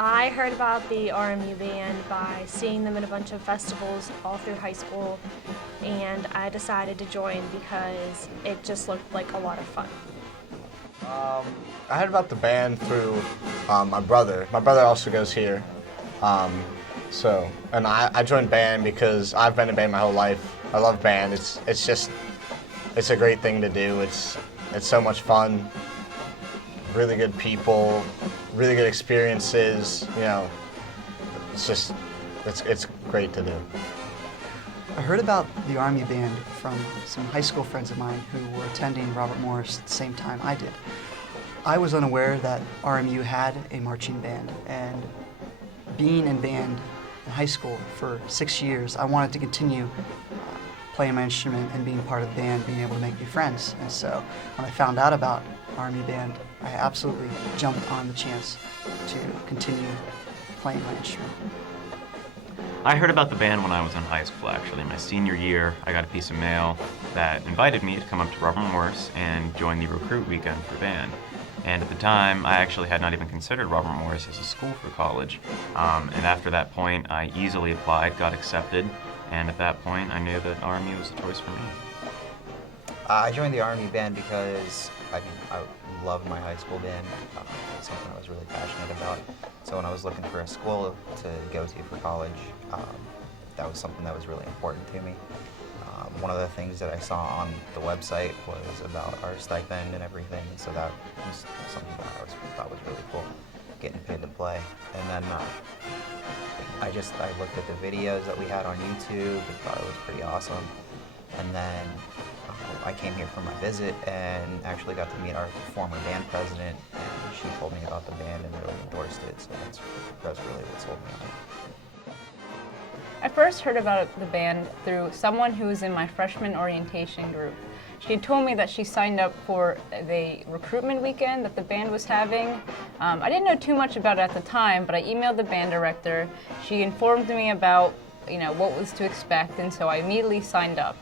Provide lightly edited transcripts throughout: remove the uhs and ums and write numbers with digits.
I heard about the RMU Band by seeing them at a bunch of festivals all through high school, and I decided to join because it just looked like a lot of fun. I heard about the band through my brother. My brother also goes here. And I joined band because I've been in band my whole life. I love band. It's a great thing to do. It's so much fun. Really good people, really good experiences. You know, it's great to do. I heard about the RMU Band from some high school friends of mine who were attending Robert Morris at the same time I did. I was unaware that RMU had a marching band, and being in band in high school for 6 years, I wanted to continue playing my instrument and being part of the band, being able to make new friends. And so when I found out about RMU Band, I absolutely jumped on the chance to continue playing my instrument. I heard about the band when I was in high school, actually. My senior year, I got a piece of mail that invited me to come up to Robert Morris and join the recruit weekend for band. And at the time, I actually had not even considered Robert Morris as a school for college. And after that point, I easily applied, got accepted, and at that point, I knew that RMU was a choice for me. I joined the RMU Band because I loved my high school band. It's something I was really passionate about. So when I was looking for a school to go to for college, that was something that was really important to me. One of the things that I saw on the website was about our stipend and everything, so that was something that I thought was really cool, getting paid to play. And then I looked at the videos that we had on YouTube and thought it was pretty awesome. And then I came here for my visit and actually got to meet our former band president, and she told me about the band and really endorsed it, so that's really what sold me on it. I first heard about the band through someone who was in my freshman orientation group. She told me that she signed up for the recruitment weekend that the band was having. I didn't know too much about it at the time, but I emailed the band director. She informed me about what was to expect, and so I immediately signed up.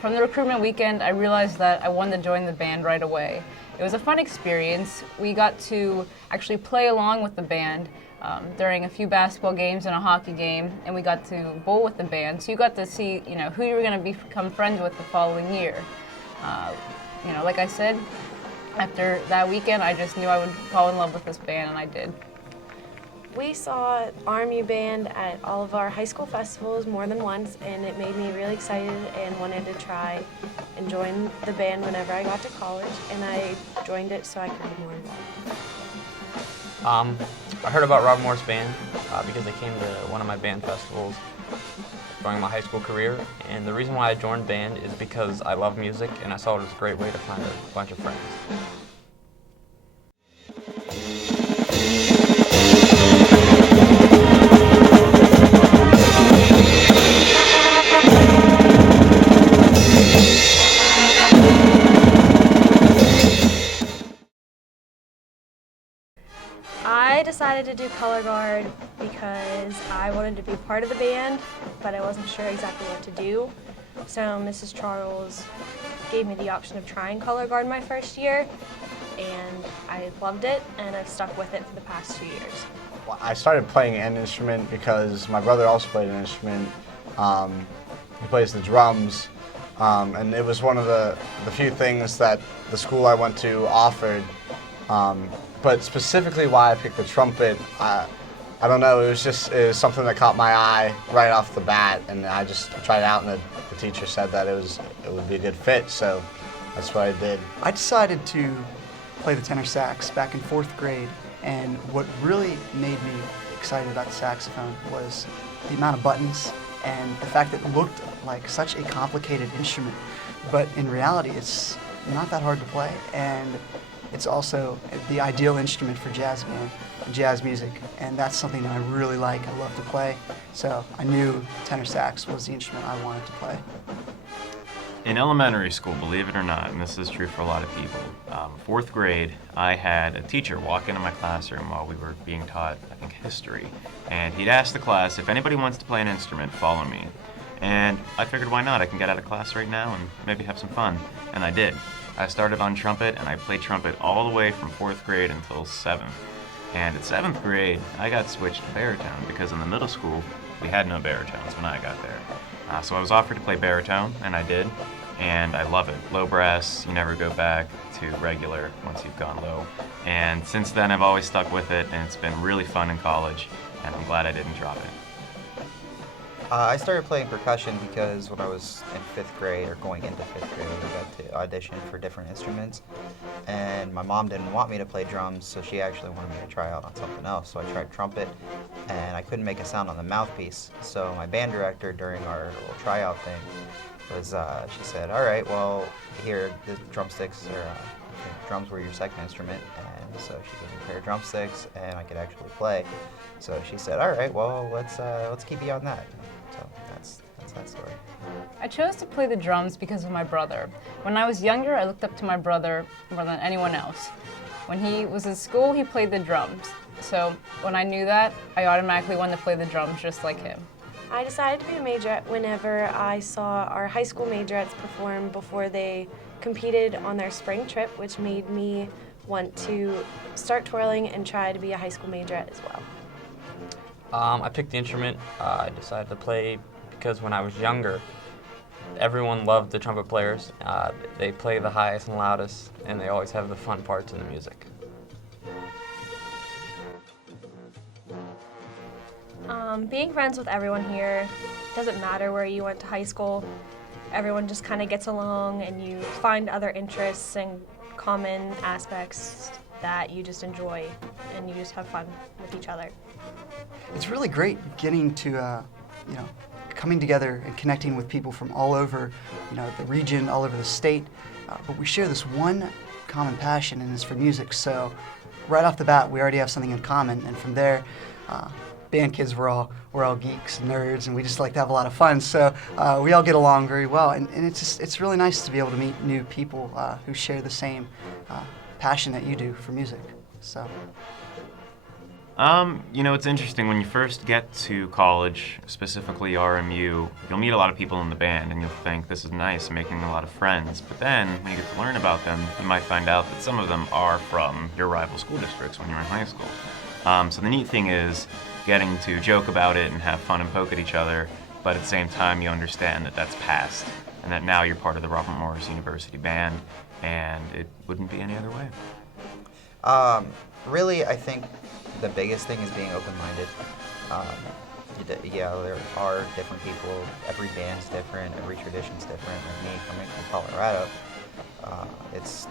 From the recruitment weekend, I realized that I wanted to join the band right away. It was a fun experience. We got to actually play along with the band during a few basketball games and a hockey game, and we got to bowl with the band. So you got to see, who you were going to become friends with the following year. Like I said, after that weekend, I just knew I would fall in love with this band, and I did. We saw RMU Band at all of our high school festivals more than once, and it made me really excited and wanted to try and join the band whenever I got to college, and I joined it so I could be more involved. I heard about Robert Morris Band because they came to one of my band festivals during my high school career, and the reason why I joined band is because I love music and I saw it as a great way to find a bunch of friends. I decided to do color guard because I wanted to be part of the band, but I wasn't sure exactly what to do. So Mrs. Charles gave me the option of trying color guard my first year, and I loved it, and I've stuck with it for the past 2 years. Well, I started playing an instrument because my brother also played an instrument. He plays the drums, and it was one of the few things that the school I went to offered. But specifically why I picked the trumpet, I don't know, it was something that caught my eye right off the bat, and I just tried it out, and the teacher said that it would be a good fit, so that's what I did. I decided to play the tenor sax back in 4th grade, and what really made me excited about the saxophone was the amount of buttons and the fact that it looked like such a complicated instrument, but in reality it's not that hard to play, and it's also the ideal instrument for jazz band, jazz music, and that's something that I really like. I love to play, so I knew tenor sax was the instrument I wanted to play. In elementary school, believe it or not, and this is true for a lot of people, 4th grade, I had a teacher walk into my classroom while we were being taught, I think, history, and he'd ask the class, if anybody wants to play an instrument, follow me. And I figured, why not? I can get out of class right now and maybe have some fun, and I did. I started on trumpet, and I played trumpet all the way from 4th grade until 7th. And at 7th grade, I got switched to baritone because in the middle school, we had no baritones when I got there. So I was offered to play baritone, and I did, and I love it. Low brass, you never go back to regular once you've gone low. And since then, I've always stuck with it, and it's been really fun in college, and I'm glad I didn't drop it. I started playing percussion because when I was in 5th grade, or going into 5th grade, I got to audition for different instruments. And my mom didn't want me to play drums, so she actually wanted me to try out on something else. So I tried trumpet, and I couldn't make a sound on the mouthpiece. So my band director, during our little tryout thing, she said, all right, well, here, the drumsticks, or drums were your second instrument. And so she gave me a pair of drumsticks, and I could actually play. So she said, all right, well, let's keep you on that. So that's that story. I chose to play the drums because of my brother. When I was younger, I looked up to my brother more than anyone else. When he was in school, he played the drums. So when I knew that, I automatically wanted to play the drums just like him. I decided to be a majorette whenever I saw our high school majorettes perform before they competed on their spring trip, which made me want to start twirling and try to be a high school majorette as well. I picked the instrument. I decided to play because when I was younger, everyone loved the trumpet players. They play the highest and loudest, and they always have the fun parts in the music. Being friends with everyone here, doesn't matter where you went to high school. Everyone just kind of gets along, and you find other interests and common aspects that you just enjoy, and you just have fun with each other. It's really great getting to, coming together and connecting with people from all over, the region, all over the state. But we share this one common passion, and it's for music. So right off the bat, we already have something in common. And from there, band kids, we're all geeks and nerds, and we just like to have a lot of fun. So we all get along very well. And it's really nice to be able to meet new people who share the same passion that you do for music. So. It's interesting. When you first get to college, specifically RMU, you'll meet a lot of people in the band, and you'll think, this is nice, I'm making a lot of friends. But then, when you get to learn about them, you might find out that some of them are from your rival school districts when you're in high school. So the neat thing is getting to joke about it and have fun and poke at each other, but at the same time, you understand that that's past, and that now you're part of the Robert Morris University Band, and it wouldn't be any other way. Really, I think the biggest thing is being open-minded. There are different people. Every band's different. Every tradition's different. Like me, coming from Colorado, it's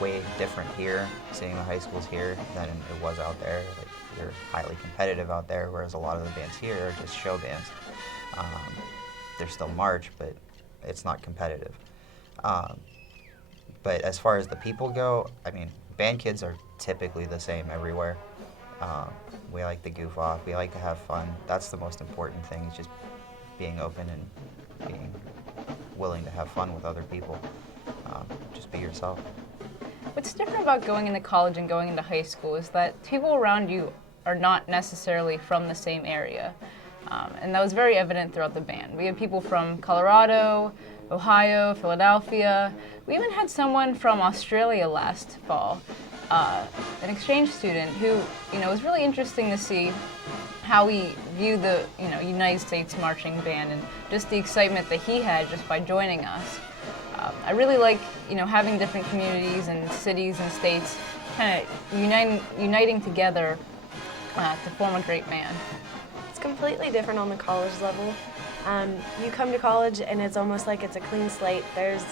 way different here, seeing the high schools here, than it was out there. Like, you're highly competitive out there, whereas a lot of the bands here are just show bands. They're still march, but it's not competitive. But as far as the people go, I mean, band kids are typically the same everywhere. We like to goof off. We like to have fun. That's the most important thing, is just being open and being willing to have fun with other people. Just be yourself. What's different about going into college and going into high school is that people around you are not necessarily from the same area. And that was very evident throughout the band. We had people from Colorado, Ohio, Philadelphia. We even had someone from Australia last fall, an exchange student who, it was really interesting to see how he viewed the, United States Marching Band and just the excitement that he had just by joining us. I really like, having different communities and cities and states kind of uniting together to form a great band. It's completely different on the college level. You come to college and it's almost like it's a clean slate. There's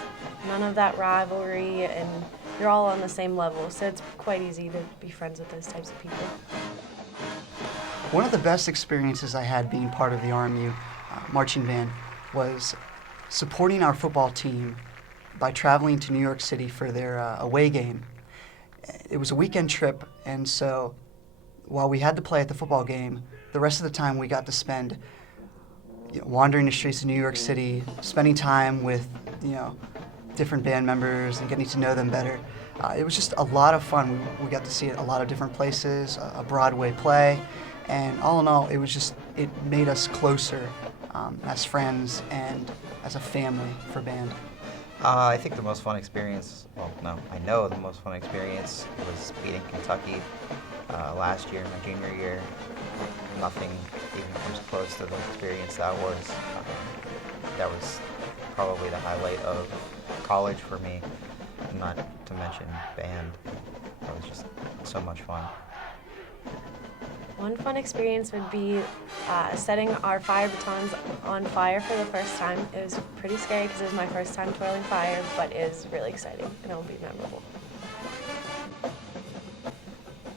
none of that rivalry, and you're all on the same level, so it's quite easy to be friends with those types of people. One of the best experiences I had being part of the RMU marching band was supporting our football team by traveling to New York City for their away game. It was a weekend trip, and so while we had to play at the football game, the rest of the time we got to spend wandering the streets of New York City, spending time with different band members and getting to know them better. It was just a lot of fun. We got to see a lot of different places, a Broadway play, and all in all, it made us closer as friends and as a family for band. I think the most fun experience, well, no, I know the most fun experience was beating Kentucky last year, my junior year. Nothing even comes close to the experience that was. That was probably the highlight of college for me, not to mention band. That was just so much fun. One fun experience would be setting our fire batons on fire for the first time. It was pretty scary because it was my first time twirling fire, but it was really exciting and it will be memorable.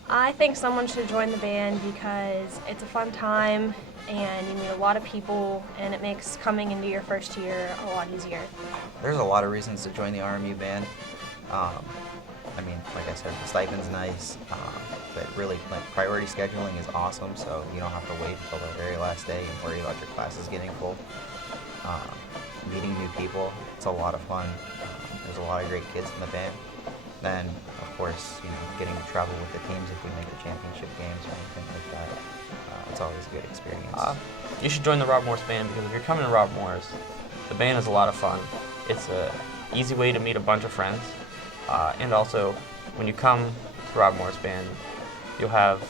I think someone should join the band because it's a fun time and you meet a lot of people and it makes coming into your first year a lot easier. There's a lot of reasons to join the RMU band. I mean, like I said, the stipend's nice, but really, like, priority scheduling is awesome, so you don't have to wait until the very last day and worry about your classes getting full. Meeting new people, it's a lot of fun. There's a lot of great kids in the band. Then, of course, you know, getting to travel with the teams if we make the championship games or anything like that. It's always a good experience. You should join the Rob Morris band because if you're coming to Rob Morris, the band is a lot of fun. It's an easy way to meet a bunch of friends. And also, when you come to Rob Morris band, you'll have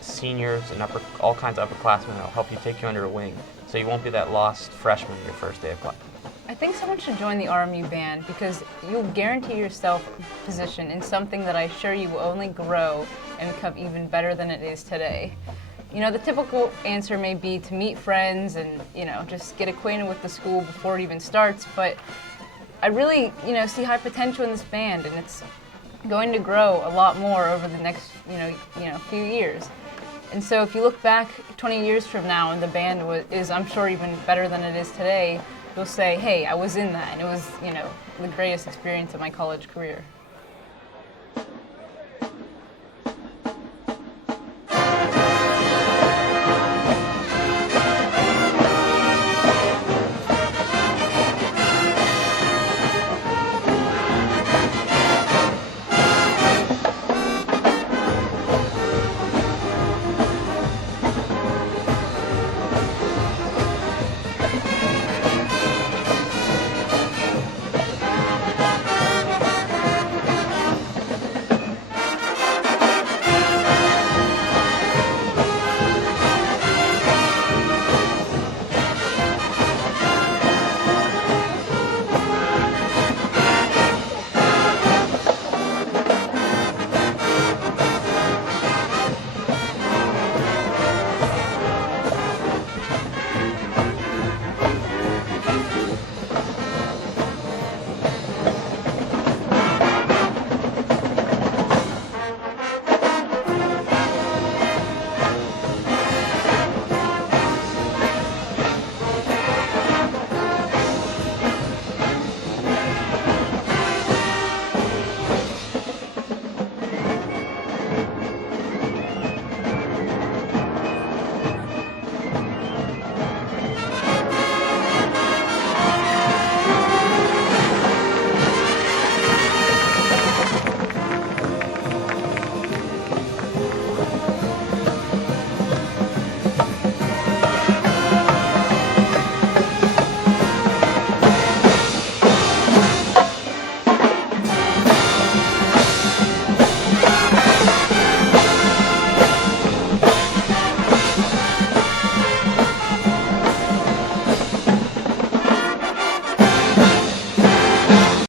seniors and all kinds of upperclassmen that will help you take you under a wing, so you won't be that lost freshman your first day of class. I think someone should join the RMU band because you'll guarantee yourself a position in something that I assure you will only grow and become even better than it is today. You know, the typical answer may be to meet friends and, you know, just get acquainted with the school before it even starts, but I really, you know, see high potential in this band, and it's going to grow a lot more over the next, few years. And so if you look back 20 years from now and the band is, I'm sure, even better than it is today, you'll say, hey, I was in that, and it was, you know, the greatest experience of my college career.